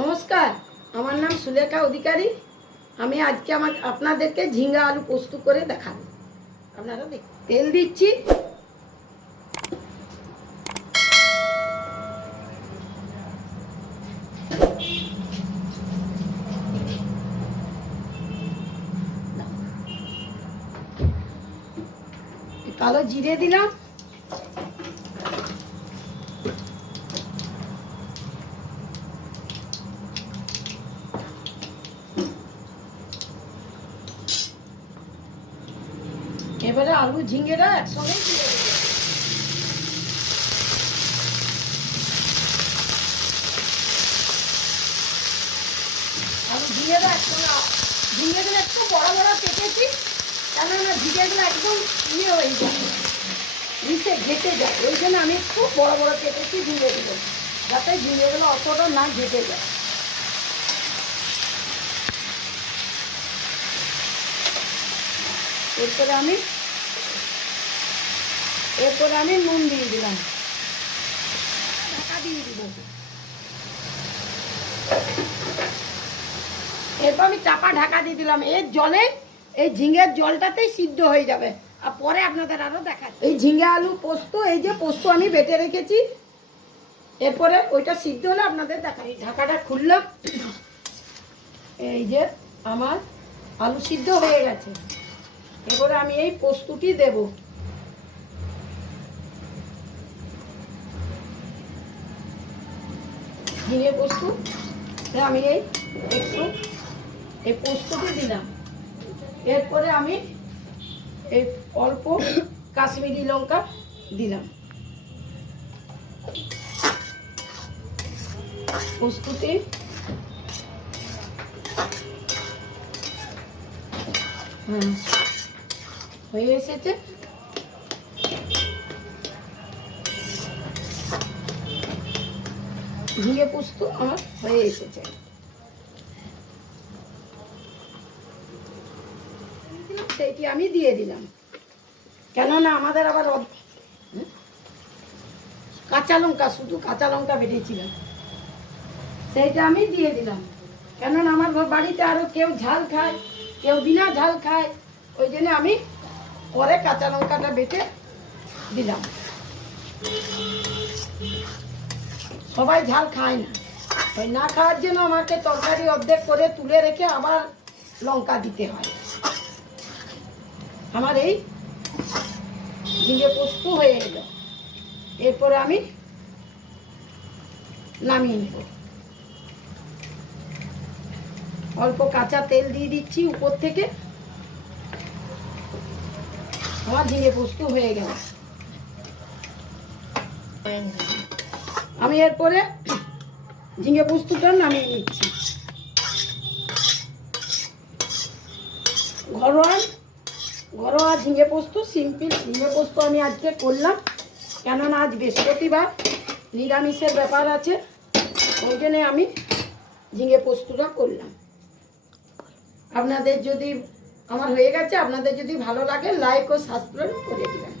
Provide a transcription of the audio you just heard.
নমস্কার, আমার নাম সুলেখা অধিকারী। আমি আজকে আপনাদেরকে ঝিঙ্গা আলু পোস্ত করে দেখাবো। আপনারা দেখ, তেল দিচ্ছি। কালো জিরে দিলাম, এবারে আলু ঝিঙ্গেটা একসঙ্গে দিয়ে দেবো। আলু ঝিঙ্গেটা একসঙ্গে, ঝিঙ্গেগুলো একটু বড় বড় কেটেছি, কেননা ঝিঙ্গেগুলো একদম হয়ে যায়, নিচে ঘেটে যায়। ওই জন্য আমি একটু বড় বড় কেটেছি ঝিঙ্গেগুলো, যাতে ঝিঙ্গেগুলো অতটা না ঘেটে যায়। এরপরে আমি নুন দিয়ে দিলাম, ঢাকা দিয়ে দিব। এরপর আমি চাপা ঢাকা দিয়ে দিলাম। এর জলে, এই ঝিঙ্গের জলটাতেই সিদ্ধ হয়ে যাবে। আর পরে আপনাদের আরো দেখাচ্ছি। এই ঝিঙ্গা আলু পোস্ত, এই যে পোস্ত আমি বেটে রেখেছি, এরপরে ওইটা সিদ্ধ হলে আপনাদের দেখাই। ঢাকাটা খুললাম, এই যে আমার আলু সিদ্ধ হয়ে গেছে। এবারে আমি এই পোস্তটি দেব। ঝিঙে পোস্ত আমি একটু এই পোস্তটি দিলাম। এরপরে আমি এই অল্প কাশ্মীরি লঙ্কা দিলাম। পোস্তটি হয়ে এসেছে। ঝিঙে পোস্ত আমার হয়ে এসেছে। সেইটি আমি দিয়ে দিলাম, কেননা আমাদের আবার কাঁচা লঙ্কা, শুধু কাঁচা লঙ্কা বেটেছিলাম, সেইটা আমি দিয়ে দিলাম। কেননা আমার বাড়িতে আরো কেউ ঝাল খায়, কেউ বিনা ঝাল খায়, ওই জন্য আমি পরে কাঁচা লঙ্কাটা বেটে দিলাম। সবাই ঝাল খায় না, ওই না খাওয়ার জন্য আমাকে তরকারি অর্ধেক করে তুলে রেখে আবার লঙ্কা দিতে হয়। আমার এই ঝিঙে পোস্ত হয়ে গেল। এরপরে আমি নামিয়ে নেব। অল্প কাঁচা তেল দিয়ে দিচ্ছি উপর থেকে। আমার ঝিঙে পোস্ত হয়ে গেল। আমি এরপরে ঝিঙে পোস্তটা নামিয়ে নিচ্ছি। ঘরোয়া ঝিঙে পোস্ত, সিম্পল ঝিঙে পোস্ত আমি আজকে করলাম, কেননা আজ বৃহস্পতিবার, নিরামিষের ব্যাপার আছে, ওই জন্যে আমি ঝিঙে পোস্তটা করলাম। আপনাদের যদি আমার হয়ে গেছে, আপনাদের যদি ভালো লাগে লাইক ও সাবস্ক্রাইব করে দিবেন।